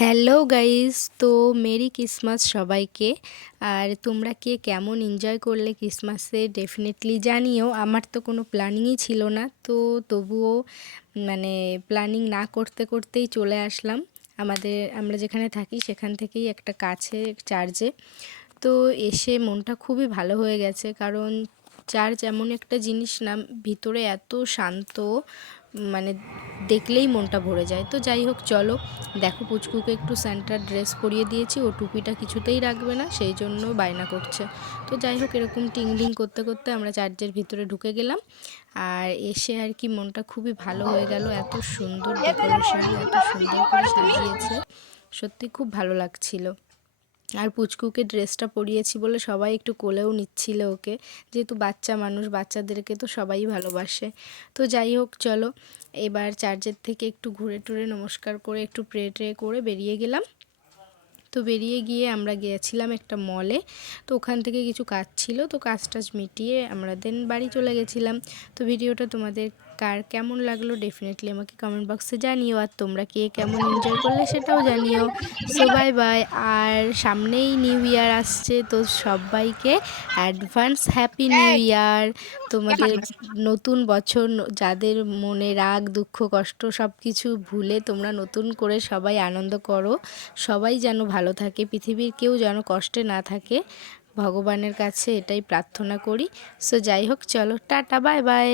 Hello guys, তো merry Christmas সবাইকে। আর তোমরা কে কেমন এনজয় করলে ক্রিসমাসে ডেফিনেটলি জানিও। আমার তো কোনো প্ল্যানিংই ছিল না, তো তবুও প্ল্যানিং না করতে করতেই চলে আসলাম। আমরা যেখানে থাকি সেখান থেকেই একটা কাছে চার্চে। তো এসে মনটা খুবই ভালো হয়ে গেছে, কারণ চার্চ এমন একটা জিনিস না, ভিতরে এত শান্ত, মানে দেখলেই মনটা ভরে যায়। তো যাই হোক, চলো দেখো, পুচকুকে একটু স্যান্টার ড্রেস পরিয়ে দিয়েছি, ও টুপিটা কিছুতেই রাখবে না, সেই জন্য বায়না করছে। তো যাই হোক, এরকম টিংলিং করতে করতে আমরা চার্চের ভিতরে ঢুকে গেলাম। আর এসে আর কি মনটা খুবই ভালো হয়ে গেল। এত সুন্দর ডেকোরেশন, এত সুন্দর করে সাজিয়েছে, সত্যি খুব ভালো লাগছিল। আর পুচকুকে ড্রেসটা পরিয়েছি বলে সবাই একটু কোলেও নিচ্ছিল ওকে, যেহেতু বাচ্চা মানুষ, বাচ্চাদেরকে তো সবাই ভালোবাসে। তো যাই হোক, চলো এবার চার্চের থেকে একটু ঘুরে টুরে নমস্কার করে একটু প্রে ট্রে করে বেরিয়ে গেলাম। তো বেরিয়ে গিয়ে আমরা গিয়েছিলাম একটা মলে। তো ওখান থেকে কিছু কাজ ছিল, তো কাজ টাজ মিটিয়ে আমরা দেন বাড়ি চলে গেছিলাম। তো ভিডিওটা তোমাদের কার কেমন লাগলো ডেফিনেটলি আমাকে কমেন্ট বক্সে জানিও, আর তোমরা কে কেমন এনজয় করলে সেটাও জানিও। So bye bye. আর সামনেই নিউ ইয়ার আসছে, তো সবাইকে অ্যাডভান্স হ্যাপি নিউ ইয়ার। তোমাদের নতুন বছর, যাদের মনে রাগ দুঃখ কষ্ট সব কিছু ভুলে তোমরা নতুন করে সবাই আনন্দ করো। সবাই যেন ভালো থাকে, পৃথিবীর কেউ যেন কষ্টে না থাকে, ভগবানের কাছে এটাই প্রার্থনা করি। সো যাই হোক, চলো টাটা, বাই বাই।